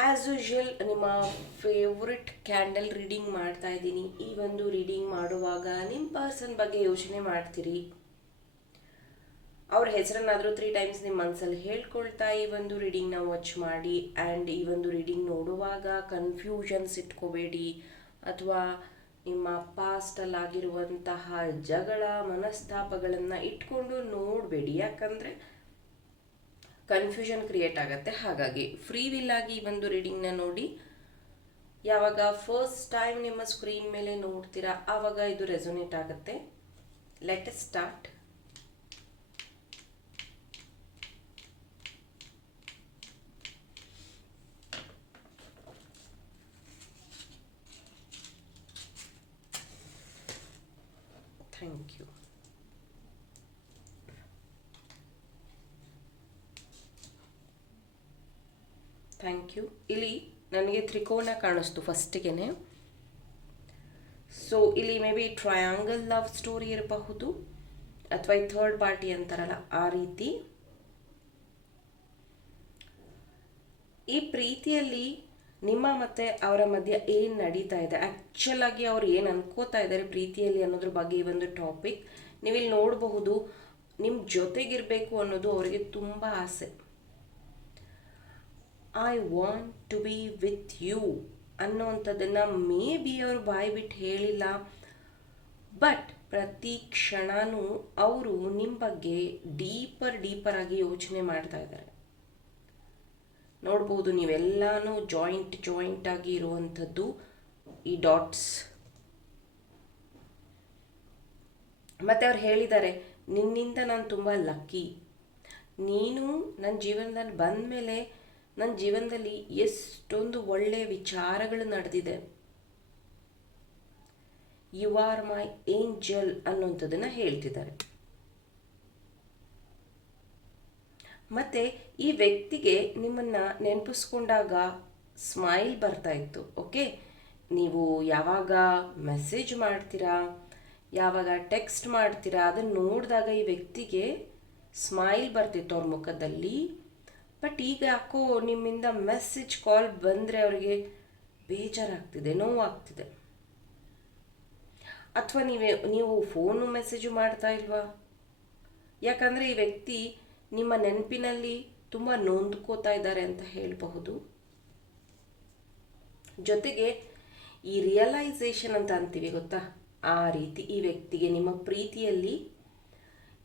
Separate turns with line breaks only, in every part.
as usual ನಿಮ್ಮ favourite candle reading ಮಾಡ್ತಾ ಇದ್ದೀನಿ. ಈ ಒಂದು ರೀಡಿಂಗ್ ಮಾಡುವಾಗ ನಿಮ್ಮ ಪರ್ಸನ್ ಬಗ್ಗೆ ಯೋಚನೆ ಮಾಡ್ತೀರಿ. ಅವ್ರ ಹೆಸರನ್ನಾದರೂ ತ್ರೀ ಟೈಮ್ಸ್ ನಿಮ್ಮ ಮನಸ್ಸಲ್ಲಿ ಹೇಳ್ಕೊಳ್ತಾ ಈ ಒಂದು ರೀಡಿಂಗ್ನ ವಾಚ್ ಮಾಡಿ ಆ್ಯಂಡ್ ಈ ಒಂದು ರೀಡಿಂಗ್ ನೋಡುವಾಗ ಕನ್ಫ್ಯೂಷನ್ಸ್ ಇಟ್ಕೋಬೇಡಿ. ಅಥವಾ ನಿಮ್ಮ ಪಾಸ್ಟಲ್ಲಾಗಿರುವಂತಹ ಜಗಳ, ಮನಸ್ತಾಪಗಳನ್ನು ಇಟ್ಕೊಂಡು ನೋಡಬೇಡಿ. ಯಾಕಂದರೆ ಕನ್ಫ್ಯೂಷನ್ ಕ್ರಿಯೇಟ್ ಆಗುತ್ತೆ. ಹಾಗಾಗಿ ಫ್ರೀ ವಿಲ್ ಆಗಿ ಈ ಒಂದು ರೀಡಿಂಗ್ನ ನೋಡಿ. ಯಾವಾಗ ಫಸ್ಟ್ ಟೈಮ್ ನಿಮ್ಮ ಸ್ಕ್ರೀನ್ ಮೇಲೆ ನೋಡ್ತೀರಾ, ಆವಾಗ ಇದು ರೆಸೊನೇಟ್ ಆಗುತ್ತೆ. Let start thank you thank you ಇಲ್ಲಿ ನನಗೆ ತ್ರಿಕೋನ ಕಾಣಿಸ್ತು ಫಸ್ಟಿಗೆ ಸೊ ಇಲ್ಲಿ may be triangle love story ಇರಬಹುದು, ಅಥವಾ ಥರ್ಡ್ ಪಾರ್ಟಿ ಅಂತಾರಲ್ಲ, ಆ ರೀತಿ. ಈ ಪ್ರೀತಿಯಲ್ಲಿ ನಿಮ್ಮ ಮತ್ತೆ ಅವರ ಮಧ್ಯೆ ಏನು ನಡೀತಾ ಇದೆ? ಆ್ಯಕ್ಚುಲ್ ಆಗಿ ಅವ್ರು ಏನು ಅನ್ಕೋತಾ ಇದ್ದಾರೆ ಪ್ರೀತಿಯಲ್ಲಿ ಅನ್ನೋದ್ರ ಬಗ್ಗೆ ಈ ಒಂದು ಟಾಪಿಕ್ ನೀವಿಲ್ಲಿ ನೋಡಬಹುದು ನಿಮ್ಮ ಜೊತೆಗಿರಬೇಕು ಅನ್ನೋದು ಅವರಿಗೆ ತುಂಬ ಆಸೆ. I want to be with you ಅನ್ನೋವಂಥದ್ದನ್ನು may be ಅವರು ಬಾಯಿ ಬಿಟ್ಟು ಹೇಳಿಲ್ಲ. ಬಟ್ ಪ್ರತಿ ಕ್ಷಣನೂ ಅವರು ನಿಮ್ಮ ಬಗ್ಗೆ ಡೀಪರ್ ಡೀಪರ್ ಆಗಿ ಯೋಚನೆ ಮಾಡ್ತಾ ಇದ್ದಾರೆ. ನೋಡ್ಬೋದು ನೀವೆಲ್ಲನೂ ಜಾಯಿಂಟ್ ಜಾಯಿಂಟ್ ಆಗಿ ಇರುವಂಥದ್ದು ಈ ಡಾಟ್ಸ್ ಮತ್ತೆ ಅವ್ರು ಹೇಳಿದ್ದಾರೆ, ನಿನ್ನಿಂದ ನಾನು ತುಂಬ ಲಕ್ಕಿ ನೀನು ನನ್ನ ಜೀವನದಲ್ಲಿ ಬಂದ ಮೇಲೆ ನನ್ನ ಜೀವನದಲ್ಲಿ ಎಷ್ಟೊಂದು ಒಳ್ಳೆಯ ವಿಚಾರಗಳು ನಡೆದಿದೆ. ಯು ಆರ್ ಮೈ ಏಂಜಲ್ ಅನ್ನುವಂಥದ್ದನ್ನು ಹೇಳ್ತಿದ್ದಾರೆ. ಮತ್ತೆ ಈ ವ್ಯಕ್ತಿಗೆ ನಿಮ್ಮನ್ನ ನೆನಪಿಸ್ಕೊಂಡಾಗ ಸ್ಮೈಲ್ ಬರ್ತಾ ಇತ್ತು ಓಕೆ ನೀವು ಯಾವಾಗ ಮೆಸೇಜ್ ಮಾಡ್ತೀರಾ? ಯಾವಾಗ ಟೆಕ್ಸ್ಟ್ ಮಾಡ್ತೀರಾ? ಅದನ್ನು ನೋಡಿದಾಗ ಈ ವ್ಯಕ್ತಿಗೆ ಸ್ಮೈಲ್ ಬರ್ತಿತ್ತು ಅವ್ರ ಮುಖದಲ್ಲಿ. ಬಟ್ ಈಗ ಯಾಕೋ ನಿಮ್ಮಿಂದ ಮೆಸೇಜ್ ಕಾಲ್ ಬಂದರೆ ಅವರಿಗೆ ಬೇಜಾರಾಗ್ತಿದೆ, ನೋವಾಗ್ತಿದೆ. ಅಥವಾ ನೀವೇ, ನೀವು ಫೋನು ಮೆಸೇಜು ಮಾಡ್ತಾ ಇಲ್ವಾ? ಯಾಕಂದರೆ ಈ ವ್ಯಕ್ತಿ ನಿಮ್ಮ ನೆನಪಿನಲ್ಲಿ ತುಂಬ ನೊಂದ್ಕೋತಾ ಇದ್ದಾರೆ ಅಂತ ಹೇಳಬಹುದು. ಜೊತೆಗೆ ಈ ರಿಯಲೈಸೇಷನ್ ಅಂತ ಅಂತೀವಿ ಗೊತ್ತಾ? ಆ ರೀತಿ ಈ ವ್ಯಕ್ತಿಗೆ ನಿಮ್ಮ ಪ್ರೀತಿಯಲ್ಲಿ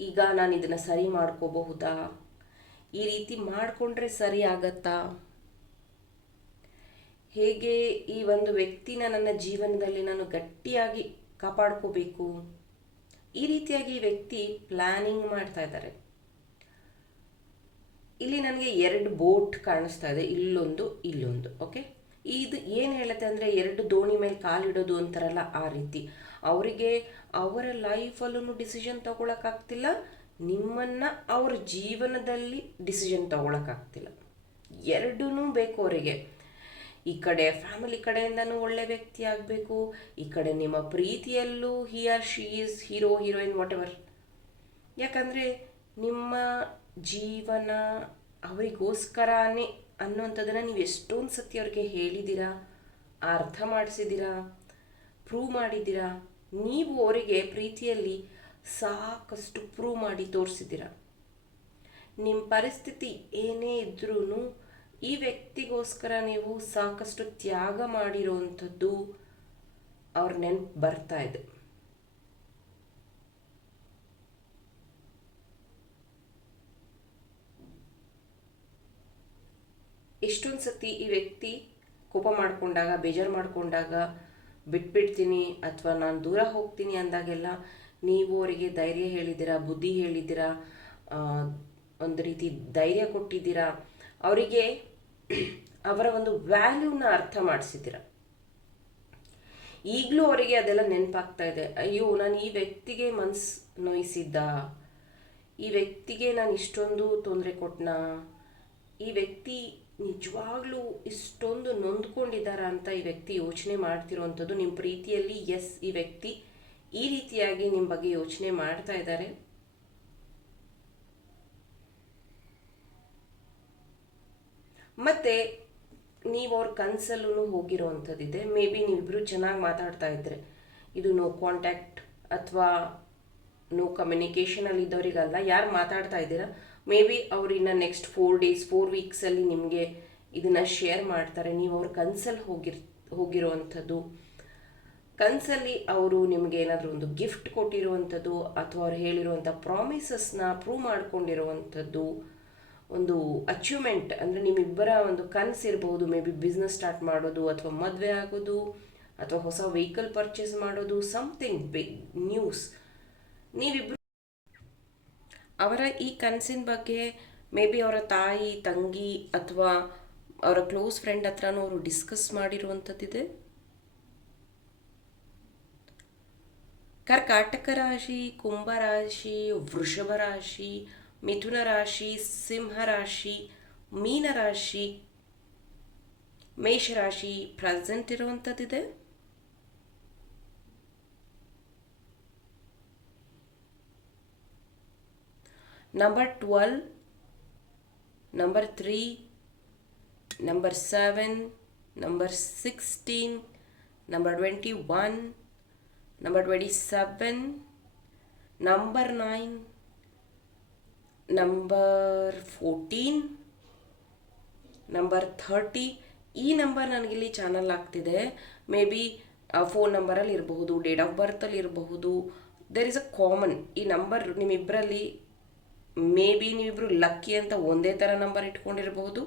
ಈಗ ನಾನು ಇದನ್ನು ಸರಿ ಮಾಡ್ಕೋಬಹುದಾ? ಈ ರೀತಿ ಮಾಡಿಕೊಂಡ್ರೆ ಸರಿ ಆಗತ್ತಾ? ಹೇಗೆ ಈ ಒಂದು ವ್ಯಕ್ತಿನ ನನ್ನ ಜೀವನದಲ್ಲಿ ನಾನು ಗಟ್ಟಿಯಾಗಿ ಕಾಪಾಡ್ಕೋಬೇಕು? ಈ ರೀತಿಯಾಗಿ ಈ ವ್ಯಕ್ತಿ ಪ್ಲಾನಿಂಗ್ ಮಾಡ್ತಾ ಇದ್ದಾರೆ. ಇಲ್ಲಿ ನನಗೆ ಎರಡು ಬೋಟ್ ಕಾಣಿಸ್ತಾ ಇದೆ. ಇಲ್ಲೊಂದು ಇಲ್ಲೊಂದು, ಓಕೆ? ಇದು ಏನು ಹೇಳುತ್ತೆ ಅಂದರೆ ಎರಡು ದೋಣಿ ಮೇಲೆ ಕಾಲಿಡೋದು ಅಂತಾರಲ್ಲ ಆ ರೀತಿ. ಅವರಿಗೆ ಅವರ ಲೈಫಲ್ಲೂ ಡಿಸಿಷನ್ ತಗೊಳಕ್ಕಾಗ್ತಿಲ್ಲ. ನಿಮ್ಮನ್ನು ಅವ್ರ ಜೀವನದಲ್ಲಿ ಡಿಸಿಷನ್ ತಗೊಳಕ್ಕಾಗ್ತಿಲ್ಲ. ಎರಡೂ ಬೇಕು ಅವರಿಗೆ. ಈ ಕಡೆ ಫ್ಯಾಮಿಲಿ ಕಡೆಯಿಂದನೂ ಒಳ್ಳೆ ವ್ಯಕ್ತಿ ಆಗಬೇಕು, ಈ ಕಡೆ ನಿಮ್ಮ ಪ್ರೀತಿಯಲ್ಲೂ he or she is hero heroine whatever ಯಾಕಂದರೆ ನಿಮ್ಮ ಜೀವನ ಅವರಿಗೋಸ್ಕರನೇ ಅನ್ನುವಂಥದ್ದನ್ನು ನೀವು ಎಷ್ಟೊಂದು ಸತಿ ಅವ್ರಿಗೆ ಹೇಳಿದ್ದೀರಾ, ಅರ್ಥ ಮಾಡಿಸಿದ್ದೀರಾ ಪ್ರೂವ್ ಮಾಡಿದ್ದೀರಾ, ನೀವು ಅವರಿಗೆ ಪ್ರೀತಿಯಲ್ಲಿ ಸಾಕಷ್ಟು ಪ್ರೂವ್ ಮಾಡಿ ತೋರಿಸಿದ್ದೀರ. ನಿಮ್ಮ ಪರಿಸ್ಥಿತಿ ಏನೇ ಇದ್ರೂ ಈ ವ್ಯಕ್ತಿಗೋಸ್ಕರ ನೀವು ಸಾಕಷ್ಟು ತ್ಯಾಗ ಮಾಡಿರೋವಂಥದ್ದು ಅವ್ರ ನೆನಪು ಬರ್ತಾ ಇದೆ. ಎಷ್ಟೊಂದು ಸತಿ ಈ ವ್ಯಕ್ತಿ ಕೋಪ ಮಾಡಿಕೊಂಡಾಗ, ಬೇಜಾರು ಮಾಡಿಕೊಂಡಾಗ ಬಿಟ್ಬಿಡ್ತೀನಿ ಅಥವಾ ನಾನು ದೂರ ಹೋಗ್ತೀನಿ ಅಂದಾಗೆಲ್ಲ ನೀವು ಅವರಿಗೆ ಧೈರ್ಯ ಹೇಳಿದ್ದೀರಾ, ಬುದ್ಧಿ ಹೇಳಿದ್ದೀರಾ ಒಂದು ರೀತಿ ಧೈರ್ಯ ಕೊಟ್ಟಿದ್ದೀರಾ, ಅವರಿಗೆ ಅವರ ಒಂದು ವ್ಯಾಲ್ಯೂನ ಅರ್ಥ ಮಾಡಿಸಿದ್ದೀರ? ಈಗಲೂ ಅವರಿಗೆ ಅದೆಲ್ಲ ನೆನಪಾಗ್ತಾ ಇದೆ. ಅಯ್ಯೋ, ನಾನು ಈ ವ್ಯಕ್ತಿಗೆ ಮನ್ಸು ನೋಯಿಸಿದ್ದ, ಈ ವ್ಯಕ್ತಿಗೆ ನಾನು ಇಷ್ಟೊಂದು ತೊಂದರೆ ಕೊಟ್ಟನ ಈ ವ್ಯಕ್ತಿ ನಿಜವಾಗ್ಲೂ ಇಷ್ಟೊಂದು ನೊಂದ್ಕೊಂಡಿದ್ದಾರಾ ಅಂತ ಈ ವ್ಯಕ್ತಿ ಯೋಚನೆ ಮಾಡ್ತಿರೋವಂಥದ್ದು ನಿಮ್ಮ ಪ್ರೀತಿಯಲ್ಲಿ ಎಸ್ ಈ ವ್ಯಕ್ತಿ ಈ ರೀತಿಯಾಗಿ ನಿಮ್ಮ ಬಗ್ಗೆ ಯೋಚನೆ ಮಾಡ್ತಾ ಇದ್ದಾರೆ. ಮತ್ತೆ ನೀವು ಅವ್ರ ಕನಸಲ್ಲೂ ಹೋಗಿರೋವಂಥದ್ದಿದೆ ಮೇ ಬಿ ನೀವಿಬ್ಬರು ಚೆನ್ನಾಗಿ ಮಾತಾಡ್ತಾ ಇದ್ರೆ. ಇದು ನೋ ಕಾಂಟ್ಯಾಕ್ಟ್ ಅಥವಾ ನೋ ಕಮ್ಯುನಿಕೇಷನಲ್ಲಿ ಇದ್ದವರಿಗಲ್ಲ, ಯಾರು ಮಾತಾಡ್ತಾ ಇದ್ದೀರಾ? ಮೇ ಬಿ ಅವ್ರಿನ್ನ ನೆಕ್ಸ್ಟ್ ಫೋರ್ ಡೇಸ್ ಫೋರ್ ವೀಕ್ಸಲ್ಲಿ ನಿಮಗೆ ಇದನ್ನು ಶೇರ್ ಮಾಡ್ತಾರೆ. ನೀವು ಅವ್ರ ಕನಸಲ್ಲಿ ಹೋಗಿರ್ ಹೋಗಿರೋವಂಥದ್ದು ಕನಸಲ್ಲಿ ಅವರು ನಿಮಗೆ ಏನಾದರೂ ಒಂದು ಗಿಫ್ಟ್ ಕೊಟ್ಟಿರುವಂಥದ್ದು ಅಥವಾ ಅವ್ರು ಹೇಳಿರುವಂಥ ಪ್ರಾಮಿಸಸ್ನ ಪ್ರೂವ್ ಮಾಡ್ಕೊಂಡಿರುವಂಥದ್ದು ಒಂದು ಅಚೀವ್ಮೆಂಟ್ ಅಂದರೆ ನಿಮ್ಮಿಬ್ಬರ ಒಂದು ಕನಸಿರ್ಬೋದು ಮೇ ಬಿ ಬಿಸ್ನೆಸ್ ಸ್ಟಾರ್ಟ್ ಮಾಡೋದು ಅಥವಾ ಮದುವೆ ಆಗೋದು ಅಥವಾ ಹೊಸ ವೆಹಿಕಲ್ ಪರ್ಚೇಸ್ ಮಾಡೋದು ಸಮಥಿಂಗ್ ಬಿಗ್ ನ್ಯೂಸ್ ನೀವಿಬ್ಬರು ಅವರ ಈ ಕನಸಿನ ಬಗ್ಗೆ ಮೇ ಬಿ ಅವರ ತಾಯಿ, ತಂಗಿ ಅಥವಾ ಅವರ ಕ್ಲೋಸ್ ಫ್ರೆಂಡ್ ಹತ್ರನೂ ಅವರು ಡಿಸ್ಕಸ್ ಮಾಡಿರುವಂಥದ್ದಿದೆ? ಕರ್ಕಾಟಕ ರಾಶಿ ಕುಂಭ ರಾಶಿ ವೃಷಭ ರಾಶಿ ಮಿಥುನ ರಾಶಿ ಸಿಂಹ ರಾಶಿ ಮೀನ ರಾಶಿ ಮೇಷರಾಶಿ present ಇರುವಂಥದ್ದಿದೆ number twelve, number three, number seven, number sixteen, number twenty one twenty seven number nine number fourteen number thirty ಈ ನಂಬರ್ ನನಗಿಲ್ಲಿ ಚಾನಲ್ ಆಗ್ತಿದೆ. ಮೇ ಬಿ ಫೋನ್ ನಂಬರಲ್ಲಿ ಇರಬಹುದು ಡೇಟ್ ಆಫ್ ಬರ್ತಲ್ಲಿ ಇರಬಹುದು. ದೇರ್ ಇಸ್ ಅ ಕಾಮನ್ ಈ number ನಿಮ್ಮಿಬ್ಬರಲ್ಲಿ may be ನೀವಿಬ್ಬರು lucky ಅಂತ ಒಂದೇ ಥರ number ಇಟ್ಕೊಂಡಿರಬಹುದು.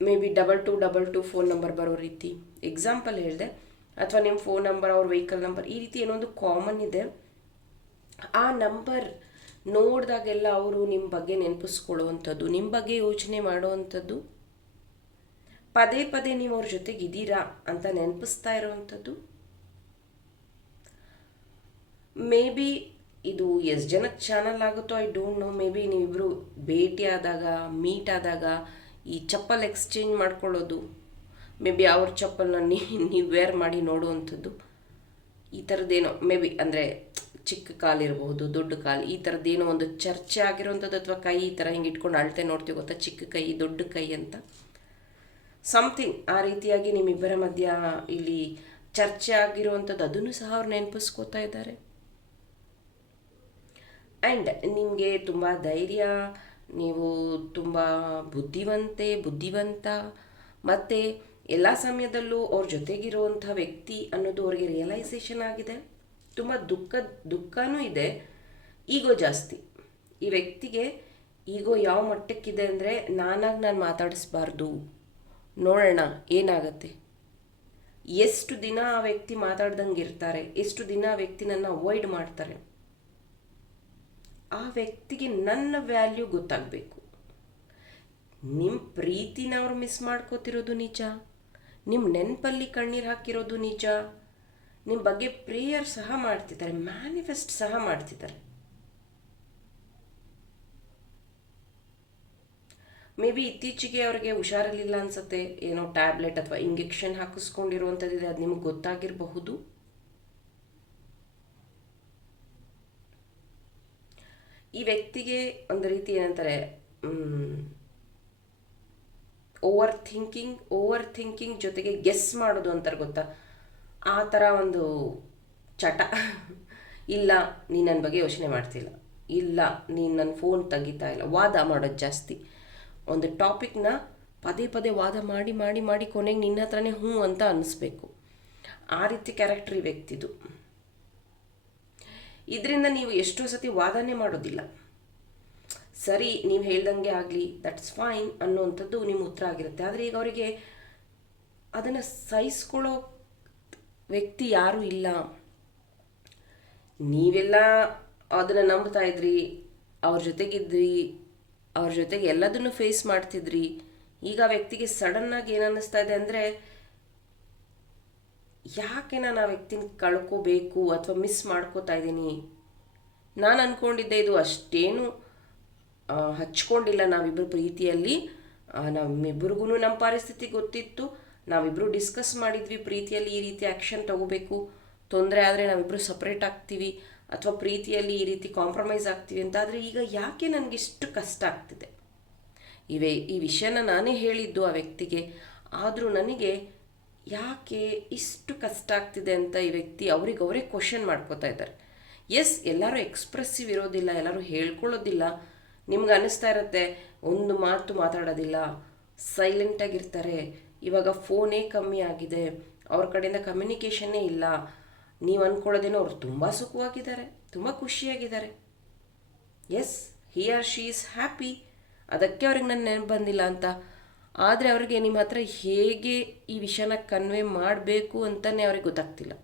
May be double two double two phone number ಬರೋ ರೀತಿ. ಎಕ್ಸಾಂಪಲ್ ಹೇಳಿದೆ. ಅಥವಾ ನಿಮ್ಮ ಫೋನ್ ನಂಬರ್ ಅವ್ರ ವೆಹಿಕಲ್ ನಂಬರ್ ಈ ರೀತಿ ಏನೊಂದು ಕಾಮನ್ ಇದೆ. ಆ ನಂಬರ್ ನೋಡಿದಾಗೆಲ್ಲ ಅವರು ನಿಮ್ಮ ಬಗ್ಗೆ ನೆನಪಿಸ್ಕೊಳ್ಳುವಂಥದ್ದು ನಿಮ್ಮ ಬಗ್ಗೆ ಯೋಚನೆ ಮಾಡುವಂಥದ್ದು. ಪದೇ ಪದೇ ನೀವು ಅವ್ರ ಜೊತೆಗೆ ಇದ್ದೀರಾ ಅಂತ ನೆನಪಿಸ್ತಾ ಇರೋವಂಥದ್ದು. ಮೇ ಬಿ ಇದು ಎಷ್ಟು ಜನಕ್ಕೆ ಚಾನಲ್ ಆಗುತ್ತೋ I don't know may be ನೀವಿಬ್ಬರು ಭೇಟಿ ಆದಾಗ ಮೀಟ್ ಆದಾಗ ಈ ಚಪ್ಪಲ್ ಎಕ್ಸ್ಚೇಂಜ್ ಮಾಡ್ಕೊಳ್ಳೋದು. ಮೇ ಬಿ ಅವ್ರ ಚಪ್ಪಲ್ನ ನೀವು ವೇರ್ ಮಾಡಿ ನೋಡುವಂಥದ್ದು ಈ ಥರದ್ದೇನೋ ಮೇ ಬಿ ಅಂದರೆ ಚಿಕ್ಕ ಕಾಲು ಇರಬಹುದು, ದೊಡ್ಡ ಕಾಲು, ಈ ಥರದ್ದೇನೋ ಒಂದು ಚರ್ಚೆ ಆಗಿರುವಂಥದ್ದು ಅಥವಾ ಕೈ ಈ ಥರ ಹಿಂಗೆ ಇಟ್ಕೊಂಡು ಅಳತೆ ನೋಡ್ತೀವಿ ಗೊತ್ತಾ? ಚಿಕ್ಕ ಕೈ, ದೊಡ್ಡ ಕೈ ಅಂತ. ಸಮಥಿಂಗ್ ಆ ರೀತಿಯಾಗಿ ನಿಮ್ಮಿಬ್ಬರ ಮಧ್ಯ ಇಲ್ಲಿ ಚರ್ಚೆ ಆಗಿರುವಂಥದ್ದು ಅದನ್ನು ಸಹ ಅವ್ರು ನೆನಪಿಸ್ಕೋತಾ ಇದ್ದಾರೆ. ಆ್ಯಂಡ್ ನಿಮಗೆ ತುಂಬ ಧೈರ್ಯ, ನೀವು ತುಂಬ ಬುದ್ಧಿವಂತೆ, ಬುದ್ಧಿವಂತ, ಮತ್ತು ಎಲ್ಲ ಸಮಯದಲ್ಲೂ ಅವ್ರ ಜೊತೆಗಿರುವಂಥ ವ್ಯಕ್ತಿ ಅನ್ನೋದು ಅವ್ರಿಗೆ ರಿಯಲೈಸೇಷನ್ ಆಗಿದೆ. ತುಂಬ ದುಃಖ, ದುಃಖನೂ ಇದೆ. ಈಗೋ ಜಾಸ್ತಿ. ಈ ವ್ಯಕ್ತಿಗೆ ಈಗೋ ಯಾವ ಮಟ್ಟಕ್ಕಿದೆ ಅಂದರೆ ನಾನಾಗಿ ನಾನು ಮಾತಾಡಿಸ್ಬಾರ್ದು. ನೋಡೋಣ, ಏನಾಗತ್ತೆ? ಎಷ್ಟು ದಿನ ಆ ವ್ಯಕ್ತಿ ಮಾತಾಡ್ದಂಗೆ ಇರ್ತಾರೆ? ಎಷ್ಟು ದಿನ ಆ ವ್ಯಕ್ತಿ ನನ್ನ ಅವಾಯ್ಡ್ ಮಾಡ್ತಾರೆ? ಆ ವ್ಯಕ್ತಿಗೆ ನನ್ನ ವ್ಯಾಲ್ಯೂ ಗೊತ್ತಾಗಬೇಕು. ನಿಮ್ಮ ಪ್ರೀತಿನ ಅವ್ರು ಮಿಸ್ ಮಾಡ್ಕೋತಿರೋದು ನಿಜ. ನಿಮ್ಮ ನೆನಪಲ್ಲಿ ಕಣ್ಣೀರು ಹಾಕಿರೋದು ನಿಜ? ನಿಮ್ಮ ಬಗ್ಗೆ ಪ್ರೇಯರ್ ಸಹ ಮಾಡ್ತಿದ್ದಾರೆ, ಮ್ಯಾನಿಫೆಸ್ಟ್ ಸಹ ಮಾಡ್ತಿದ್ದಾರೆ. ಮೇ ಬಿ ಇತ್ತೀಚೆಗೆ ಅವ್ರಿಗೆ ಹುಷಾರಿರಲಿಲ್ಲ ಅನ್ಸುತ್ತೆ, ಏನೋ ಟ್ಯಾಬ್ಲೆಟ್ ಅಥವಾ ಇಂಜೆಕ್ಷನ್ ಹಾಕಿಸ್ಕೊಂಡಿರುವಂಥದ್ದಿದೆ, ಅದು ನಿಮ್ಗೆ ಗೊತ್ತಾಗಿರಬಹುದು? ಈ ವ್ಯಕ್ತಿಗೆ ಒಂದು ರೀತಿ ಏನಂತಾರೆ ಓವರ್ ಥಿಂಕಿಂಗ್ ಓವರ್ ಥಿಂಕಿಂಗ್ ಜೊತೆಗೆ ಗೆಸ್ ಮಾಡೋದು ಅಂತಾರೆ ಗೊತ್ತಾ? ಆ ಥರ ಒಂದು ಚಟ. ಇಲ್ಲ, ನೀನು ನನ್ನ ಬಗ್ಗೆ ಯೋಚನೆ ಮಾಡ್ತಿಲ್ಲ. ಇಲ್ಲ, ನೀನು ನನ್ನ ಫೋನ್ ತೆಗಿತಾ ಇಲ್ಲ. ವಾದ ಮಾಡೋದು ಜಾಸ್ತಿ. ಒಂದು ಟಾಪಿಕ್ನ ಪದೇ ಪದೇ ವಾದ ಮಾಡಿ ಮಾಡಿ ಮಾಡಿ ಕೊನೆಗೆ ನಿನ್ನ ಹತ್ರನೇ ಹ್ಞೂ ಅಂತ ಅನ್ನಿಸ್ಬೇಕು ಆ ರೀತಿ ಕ್ಯಾರೆಕ್ಟರ್ ಈ ವ್ಯಕ್ತಿದು. ಇದರಿಂದ ನೀವು ಎಷ್ಟೋ ಸತಿ ವಾದನೆ ಮಾಡೋದಿಲ್ಲ. ಸರಿ, ನೀವು ಹೇಳ್ದಂಗೆ ಆಗಲಿ ದಟ್ಸ್ ಫೈನ್ ಅನ್ನೋವಂಥದ್ದು ನಿಮ್ಮ ಉತ್ತರ ಆಗಿರುತ್ತೆ. ಆದರೆ ಈಗ ಅವರಿಗೆ ಅದನ್ನು ಸಹಿಸ್ಕೊಳ್ಳೋ ವ್ಯಕ್ತಿ ಯಾರೂ ಇಲ್ಲ. ನೀವೆಲ್ಲ ಅದನ್ನು ನಂಬ್ತಾ ಇದ್ರಿ, ಅವ್ರ ಜೊತೆಗಿದ್ರಿ, ಅವ್ರ ಜೊತೆಗೆ ಎಲ್ಲದನ್ನು ಫೇಸ್ ಮಾಡ್ತಿದ್ರಿ. ಈಗ ವ್ಯಕ್ತಿಗೆ ಸಡನ್ನಾಗಿ ಏನು ಅನ್ನಿಸ್ತಾ ಇದೆ ಅಂದರೆ, ಯಾಕೆ ನಾನು ಆ ವ್ಯಕ್ತಿನ ಕಳ್ಕೋಬೇಕು ಅಥವಾ ಮಿಸ್ ಮಾಡ್ಕೋತಾ ಇದ್ದೀನಿ ನಾನು ಅಂದ್ಕೊಂಡಿದ್ದೆ ಇದು ಅಷ್ಟೇನು ಹಚ್ಕೊಂಡಿಲ್ಲ ನಾವಿಬ್ಬರು ಪ್ರೀತಿಯಲ್ಲಿ. ನಮ್ಮಿಬ್ಬರಿಗೂ ನಮ್ಮ ಪರಿಸ್ಥಿತಿ ಗೊತ್ತಿತ್ತು. ನಾವಿಬ್ಬರು ಡಿಸ್ಕಸ್ ಮಾಡಿದ್ವಿ ಪ್ರೀತಿಯಲ್ಲಿ ಈ ರೀತಿ ಆ್ಯಕ್ಷನ್ ತಗೋಬೇಕು. ತೊಂದರೆ ಆದರೆ ನಾವಿಬ್ಬರು ಸಪ್ರೇಟ್ ಆಗ್ತೀವಿ. ಅಥವಾ ಪ್ರೀತಿಯಲ್ಲಿ ಈ ರೀತಿ ಕಾಂಪ್ರಮೈಸ್ ಆಗ್ತೀವಿ ಅಂತ. ಆದರೆ ಈಗ ಯಾಕೆ ನನಗೆ ಇಷ್ಟು ಕಷ್ಟ ಆಗ್ತಿದೆ? ಇವೆ, ಈ ವಿಷಯನ ನಾನೇ ಹೇಳಿದ್ದು ಆ ವ್ಯಕ್ತಿಗೆ. ಆದರೂ ನನಗೆ ಯಾಕೆ ಇಷ್ಟು ಕಷ್ಟ ಆಗ್ತಿದೆ ಅಂತ ಈ ವ್ಯಕ್ತಿ ಅವ್ರಿಗೆ ಅವರೇ ಕ್ವಶನ್ ಮಾಡ್ಕೋತಾ ಇದ್ದಾರೆ. ಎಸ್ ಎಲ್ಲರೂ ಎಕ್ಸ್ಪ್ರೆಸ್ಸಿವ್ ಇರೋದಿಲ್ಲ, ಎಲ್ಲರೂ ಹೇಳ್ಕೊಳ್ಳೋದಿಲ್ಲ. ನಿಮ್ಗೆ ಅನ್ನಿಸ್ತಾ ಇರುತ್ತೆ, ಒಂದು ಮಾತು ಮಾತಾಡೋದಿಲ್ಲ. ಸೈಲೆಂಟಾಗಿರ್ತಾರೆ ಇವಾಗ ಫೋನೇ ಕಮ್ಮಿ ಆಗಿದೆ. ಅವ್ರ ಕಡೆಯಿಂದ ಕಮ್ಯುನಿಕೇಷನ್ನೇ ಇಲ್ಲ. ನೀವು ಅಂದ್ಕೊಳ್ಳೋದೇನೋ ಅವ್ರು ತುಂಬ ಸುಖವಾಗಿದ್ದಾರೆ, ತುಂಬ ಖುಷಿಯಾಗಿದ್ದಾರೆ. Yes he or she is happy ಅದಕ್ಕೆ ಅವ್ರಿಗೆ ನನ್ನ ನೆನಪು ಬಂದಿಲ್ಲ ಅಂತ. ಆದರೆ ಅವ್ರಿಗೆ ನಿಮ್ಮ ಹತ್ರ ಹೇಗೆ ಈ ವಿಷಯನ ಕನ್ವೆ ಮಾಡಬೇಕು ಅಂತಲೇ ಅವ್ರಿಗೆ ಗೊತ್ತಾಗ್ತಿಲ್ಲ.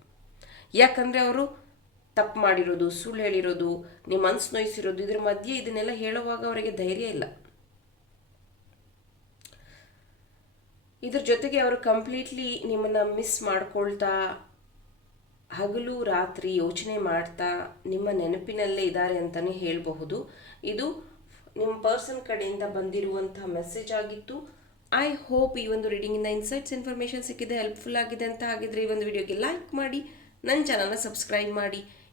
ಯಾಕಂದರೆ ಅವರು ತಪ್ಪು ಮಾಡಿರೋದು, ಸುಳ್ಳು ಹೇಳಿರೋದು ನಿಮ್ಮ ಮನಸ್ಸು ನೋಯಿಸಿರೋದು, ಇದ್ರ ಮಧ್ಯೆ ಇದನ್ನೆಲ್ಲ ಹೇಳುವಾಗ ಅವರಿಗೆ ಧೈರ್ಯ ಇಲ್ಲ. ಇದ್ರ ಜೊತೆಗೆ ಅವರು ಕಂಪ್ಲೀಟ್ಲಿ ನಿಮ್ಮನ್ನು ಮಿಸ್ ಮಾಡ್ಕೊಳ್ತಾ, ಹಗಲು ರಾತ್ರಿ ಯೋಚನೆ ಮಾಡ್ತಾ, ನಿಮ್ಮ ನೆನಪಿನಲ್ಲೇ ಇದ್ದಾರೆ ಅಂತಲೇ ಹೇಳಬಹುದು. ಇದು ನಿಮ್ಮ ಪರ್ಸನ್ ಕಡೆಯಿಂದ ಬಂದಿರುವಂಥ ಮೆಸೇಜ್ ಆಗಿತ್ತು. ಐ ಹೋಪ್ ಈ ಒಂದು ರೀಡಿಂಗಿಂದ ಇನ್ಸೈಟ್ಸ್ ಇನ್ಫಾರ್ಮೇಷನ್ ಸಿಕ್ಕಿದೆ ಹೆಲ್ಪ್ಫುಲ್ ಆಗಿದೆ ಅಂತ ಆಗಿದ್ರೆ ಈ ಒಂದು ವಿಡಿಯೋಗೆ ಲೈಕ್ ಮಾಡಿ, ನನ್ನ ಚಾನಲ್ನ ಸಬ್ಸ್ಕ್ರೈಬ್ ಮಾಡಿ.